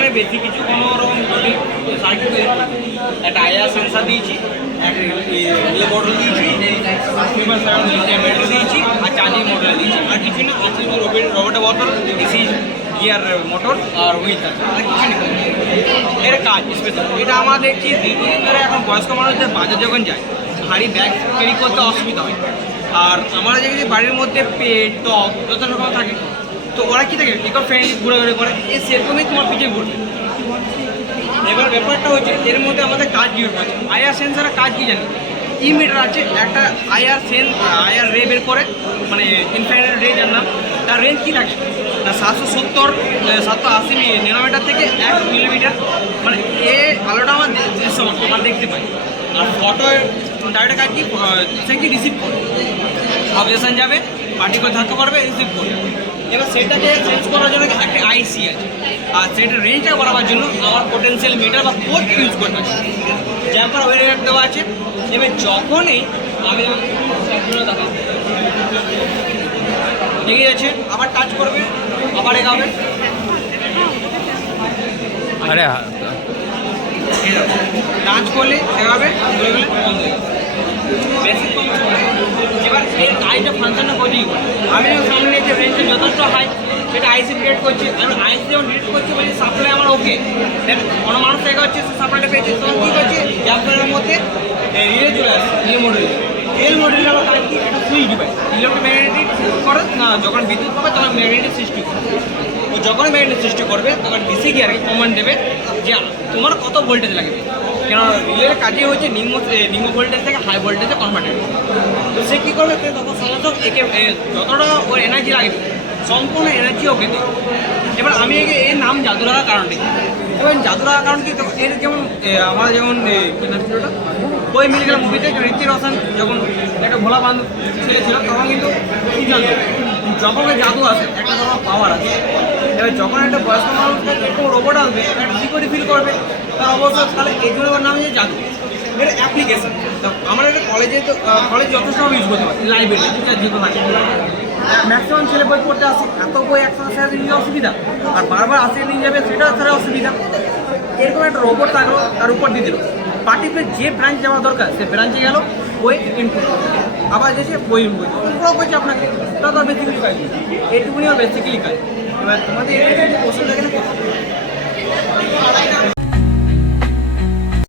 এখানে বেশি কিছু কোনো রকম সার্কিট একটা আইআর সেন্সার দিয়েছি, একটা ইয়ে মডেল দিয়েছি, মেটাল দিয়েছি আর চার্জিং মডেল দিয়েছি। আর কিছু না আছে রোবটের বোতল, এসি গিয়ার মোটর আর হুইল আছে, আর কিছু নেই। এর কাজ স্পেশাল এটা আমরা দেখছি দীর্ঘদিন ধরে এখন বয়স্ক মানুষদের বাজার যখন যায় ভারী ব্যাগ ক্যারি করতে অসুবিধা হয়। আর আমরা দেখি বাড়ির মধ্যে পেট টপ যত রকম থাকে, তো ওরা কী থাকে টিকট ফ্রেন্ডলি ঘুরে ঘুরে করে সেরকমই তোমার পিছিয়ে ঘুরবে। এবার ব্যাপারটা হচ্ছে এর মধ্যে আমাদের কাজ কী হচ্ছে, আইআর সেন্সারের কাজ কী জানি, মিটার আছে একটা আইআর রে বের করে, মানে ইনফ্রারেড রে যার নাম, তার রেঞ্জ কী থাকে না 770 780 ন্যানোমিটার থেকে 1 মিলিমিটার, মানে এ আলোটা আমার দৃশ্যমান আমার দেখতে পাই। আর ফটোর ডাইরেক্ট কাজ কি সে কি রিসিভ করে, অবজেকশন যাবে পার্টিকুলার ধাক্কা করবে রিসিভ করবে। এবার সেটাকে চেঞ্জ করার জন্য একটা আইসি আছে, আর সেটা রেঞ্জটা বাড়াবার জন্য আমার পোটেন্সিয়াল মিটার বা পোর্ট ইউজ করতে হবে, যার ওয়েট দেওয়া আছে। এবার যখনই আমি এগিয়ে যাচ্ছে আবার টাচ করবে আবার এগাবে, আরে টাচ করলে এগাবে ঘুরে গেলে বন্ধ হয়ে যাবে। বেসিক কম। এবার এর আইটা ফাংশনটা কোথায় আমি যখন সামনে যে রেঞ্জটা যথেষ্ট হাই সেটা আইসি ডিটেক্ট করছি, আমি আইসি যখন ডিটেক্ট করছি বলছি সাপ্লাই আমার ওকে, দেন কোনো মানুষ দেখা হচ্ছে সাপ্লাইটা পেয়েছে, তখন কী করছে ল্যাপটপের মধ্যে রিলে চলে আসে রিলে মডেল। রিয়েল মডেলের আমার কাজ কি একটা সুইচ ডিভাইস ইলেকট্রোম্যাগনেটিক করে না, যখন বিদ্যুৎ পাবে তখন ম্যাগনেটিক সৃষ্টি করবে। ও যখন ম্যাগনেটিক সৃষ্টি করবে তখন ডিসি গিয়ারকে কমান্ড দেবে যে তোমার কত ভোল্টেজ লাগবে, কেন রিলের কাজই হচ্ছে নিম্ন ভোল্টেজ থেকে হাই ভোল্টেজে কনভার্টেড। তো সে কী করবে তখন সমস্ত একে যতটা ওর এনার্জি লাগবে সম্পূর্ণ এনার্জি ওকে দেয়। এবার আমি এর নাম জাদু লাগার কারণটা কি, এবার জাদু লাগার কারণ কি, এর যেমন আমার যেমন ওই মিলে গেল মুভিতে ঋত্বিক রোশন যখন একটা ভোলা বান্ধব ছেলে ছিল তখন কিন্তু কী জানতো যখন ওই জাদু আসে একটা ধরনের পাওয়ার আছে। এবার যখন একটা বয়স্ক মানুষকে এরকম রোবট আসবে একটা কী করে ফিল করবে তার অবশ্যই, তাহলে এই জন্য ওর নাম হচ্ছে জাদু। এটা অ্যাপ্লিকেশন আমরা এটা কলেজে তো কলেজ যথেষ্টভাবে ইউজ করতে পারি, লাইব্রেরি টিচার যেহেতু থাকে ম্যাক্সিমাম ছেলে বই পড়তে আসে, এত বই একসাথে সাথে নিয়ে অসুবিধা, আর বারবার আসে নিয়ে যাবে সেটাও তারা অসুবিধা। এরকম একটা রোবট থাকলো তার উপর দিয়ে দিল, পার্টিকুলার যে ব্রাঞ্চ যাওয়া দরকার সে ব্রাঞ্চে গেল বই ইনপুট, আবার যেছে বই ইনপুট পুরো বলছে আপনাকে, ওটা তো বেসিক্যালি কাজ এইটুকুনি আর বেসিক্যালি কাজ। এবার তোমাদের ওষুধ এখানে